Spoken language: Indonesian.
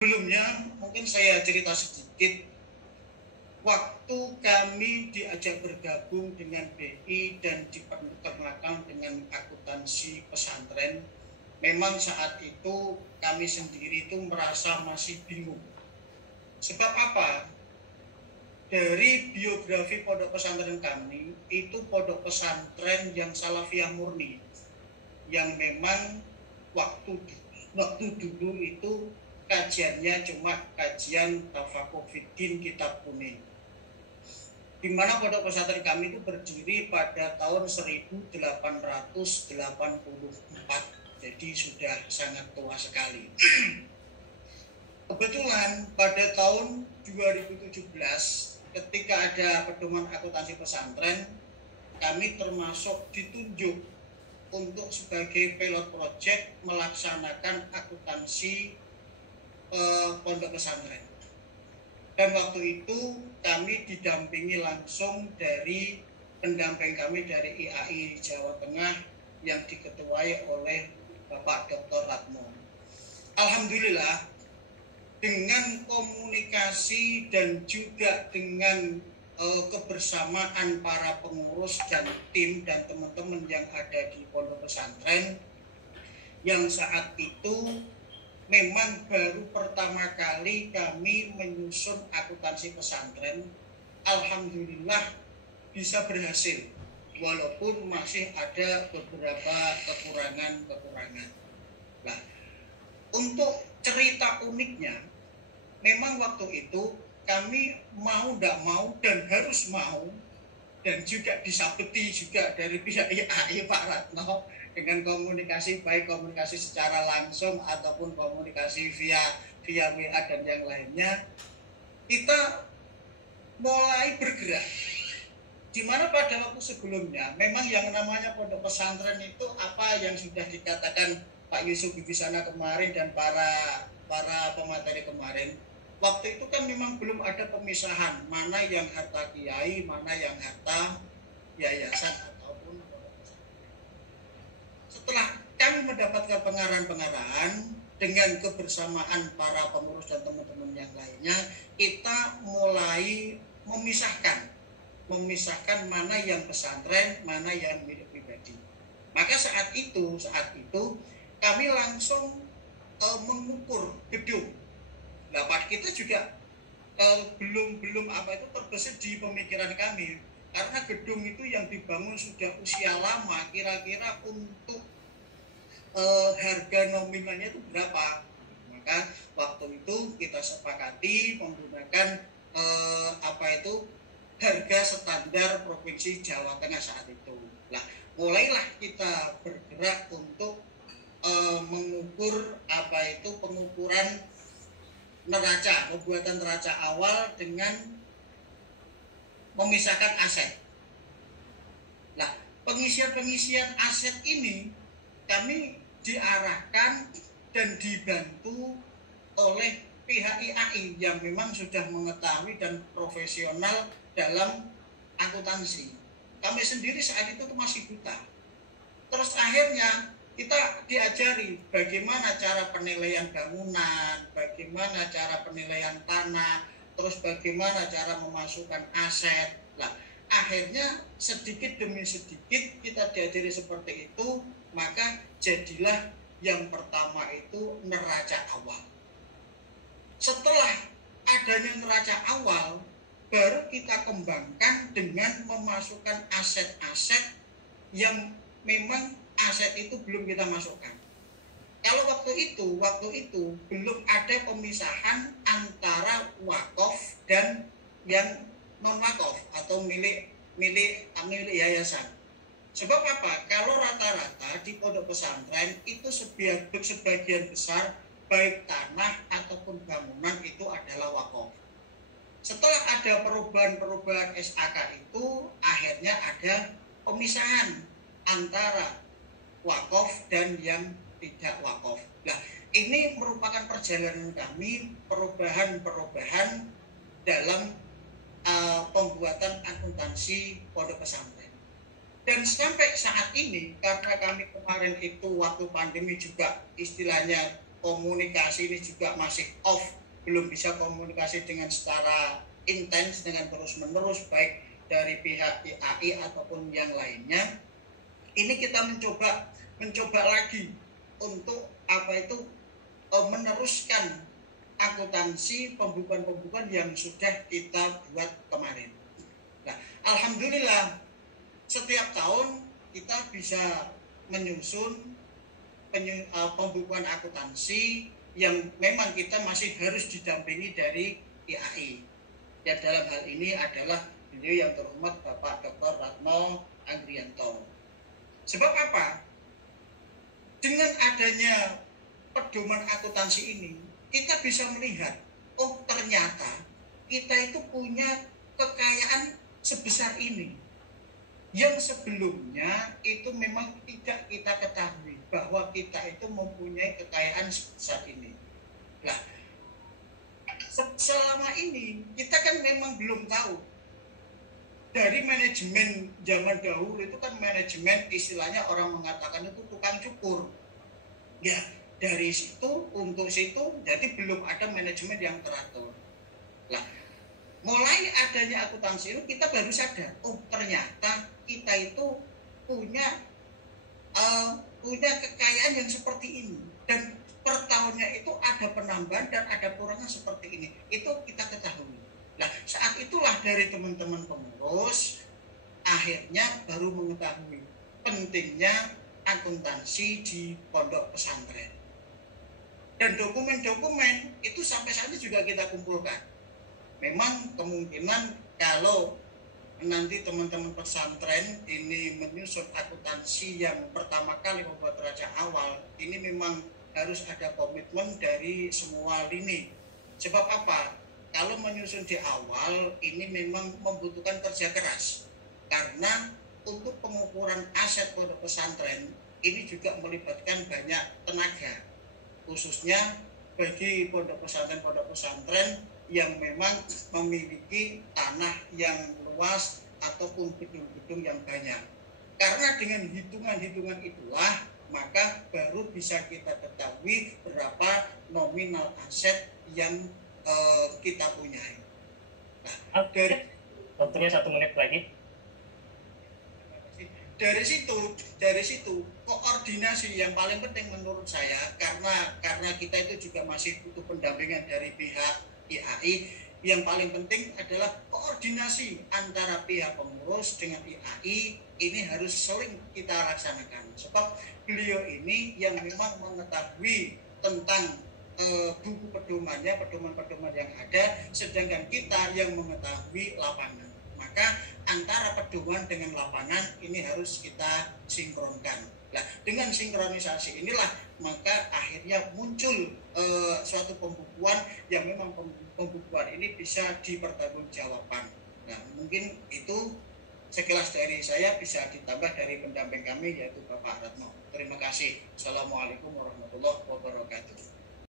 Sebelumnya mungkin saya cerita sedikit. Waktu kami diajak bergabung dengan BI dan diperkenalkan dengan akuntansi pesantren, memang saat itu kami sendiri itu merasa masih bingung. Sebab apa? Dari biografi pondok pesantren kami, itu pondok pesantren yang salafiyah murni, yang memang waktu dulu itu kajiannya cuma kajian tafakuh fiddin kitab kuning, di mana pondok pesantren kami itu berdiri pada tahun 1884, jadi sudah sangat tua sekali. Kebetulan pada tahun 2017 ketika ada pedoman akuntansi pesantren, kami termasuk ditunjuk untuk sebagai pilot project melaksanakan akuntansi pondok pesantren. Dan waktu itu kami didampingi langsung dari pendamping kami dari IAI Jawa Tengah yang diketuai oleh Bapak Dr. Ratmo. Alhamdulillah, dengan komunikasi dan juga dengan kebersamaan para pengurus dan tim dan teman-teman yang ada di pondok pesantren, yang saat itu memang baru pertama kali kami menyusun akuntansi pesantren, alhamdulillah bisa berhasil, walaupun masih ada beberapa kekurangan. Nah, untuk cerita uniknya, memang waktu itu kami mau tidak mau dan harus mau, dan juga disabeti juga dari pihak IAI Pak Ratno, dengan komunikasi, baik komunikasi secara langsung ataupun komunikasi via WA dan yang lainnya, kita mulai bergerak. Di mana pada waktu sebelumnya memang yang namanya pondok pesantren itu apa yang sudah dikatakan Pak Yusuf Bibisana kemarin dan para pemateri kemarin, waktu itu kan memang belum ada pemisahan mana yang harta kiai, mana yang harta yayasan ataupun pondok pesantren. Setelah kami mendapatkan pengarahan-pengarahan dengan kebersamaan para pengurus dan teman-teman yang lainnya, kita mulai memisahkan mana yang pesantren, mana yang milik pribadi. Maka saat itu kami langsung mengukur gedung. Nah, kita juga belum apa itu terbesit di pemikiran kami, karena gedung itu yang dibangun sudah usia lama, kira-kira untuk harga nominalnya itu berapa. Maka waktu itu kita sepakati menggunakan harga standar Provinsi Jawa Tengah saat itu. Nah, mulailah kita bergerak untuk mengukur pengukuran neraca, pembuatan neraca awal dengan memisahkan aset. Nah, pengisian aset ini kami diarahkan dan dibantu oleh pihak IAI yang memang sudah mengetahui dan profesional dalam akuntansi. Kami sendiri saat itu masih buta. Terus akhirnya kita diajari bagaimana cara penilaian bangunan, bagaimana cara penilaian tanah, terus bagaimana cara memasukkan aset. Nah, akhirnya sedikit demi sedikit kita diajari seperti itu, maka jadilah yang pertama itu neraca awal. Setelah adanya neraca awal, baru kita kembangkan dengan memasukkan aset-aset yang memang aset itu belum kita masukkan. Kalau waktu itu belum ada pemisahan antara wakaf dan yang non wakaf atau milik yayasan. Sebab apa? Kalau rata-rata di pondok pesantren itu sebagian besar baik tanah ataupun bangunan itu adalah wakaf. Setelah ada perubahan SAK itu, akhirnya ada pemisahan antara wakaf dan yang tidak wakaf. Nah, ini merupakan perjalanan kami, perubahan dalam pembuatan akuntansi pondok pesantren. Dan sampai saat ini, karena kami kemarin itu waktu pandemi juga istilahnya komunikasi ini juga masih off, belum bisa komunikasi dengan secara intens dengan terus-menerus baik dari pihak IAI ataupun yang lainnya. Ini kita mencoba lagi untuk meneruskan akuntansi pembukuan yang sudah kita buat kemarin. Nah, alhamdulillah setiap tahun kita bisa menyusun pembukuan akuntansi yang memang kita masih harus didampingi dari IAI. Ya, dalam hal ini adalah beliau yang terhormat Bapak Dr. Ratno Anggrianto. Sebab apa? Dengan adanya pedoman akuntansi ini, kita bisa melihat, oh ternyata kita itu punya kekayaan sebesar ini. Yang sebelumnya itu memang tidak kita ketahui bahwa kita itu mempunyai kekayaan sebesar ini. Nah, selama ini kita kan memang belum tahu. Dari manajemen zaman dahulu itu kan manajemen istilahnya orang mengatakan itu tukang cukur. Ya, dari situ untuk situ jadi belum ada manajemen yang teratur. Nah, mulai adanya akuntansi itu kita baru sadar, oh ternyata kita itu punya kekayaan yang seperti ini, dan per tahunnya itu ada penambahan dan ada kurangnya seperti ini. Itu kita ketahui. Nah, saat itulah dari teman-teman pengurus akhirnya baru mengetahui pentingnya akuntansi di pondok pesantren. Dan dokumen-dokumen itu sampai saat ini juga kita kumpulkan. Memang kemungkinan kalau nanti teman-teman pesantren ini menyusun akuntansi yang pertama kali membuat raja awal, ini memang harus ada komitmen dari semua lini. Sebab apa? Kalau menyusun di awal ini memang membutuhkan kerja keras, karena untuk pengukuran aset pondok pesantren ini juga melibatkan banyak tenaga, khususnya bagi pondok pesantren yang memang memiliki tanah yang luas ataupun gedung-gedung yang banyak. Karena dengan hitungan-hitungan itulah maka baru bisa kita ketahui berapa nominal aset yang kita punyai. Nah, waktunya 1 menit lagi. Dari situ koordinasi yang paling penting menurut saya, karena kita itu juga masih butuh pendampingan dari pihak IAI. Yang paling penting adalah koordinasi antara pihak pengurus dengan IAI ini harus sering kita laksanakan. Sebab beliau ini yang memang mengetahui tentang buku pedomannya, pedoman-pedoman yang ada, sedangkan kita yang mengetahui lapangan. Maka antara pedoman dengan lapangan ini harus kita sinkronkan. Nah, dengan sinkronisasi inilah maka akhirnya muncul suatu pembukuan yang memang pembukuan ini bisa dipertanggungjawabkan. Nah, mungkin itu sekilas dari saya, bisa ditambah dari pendamping kami yaitu Bapak Ratno. Terima kasih. Assalamualaikum warahmatullahi wabarakatuh.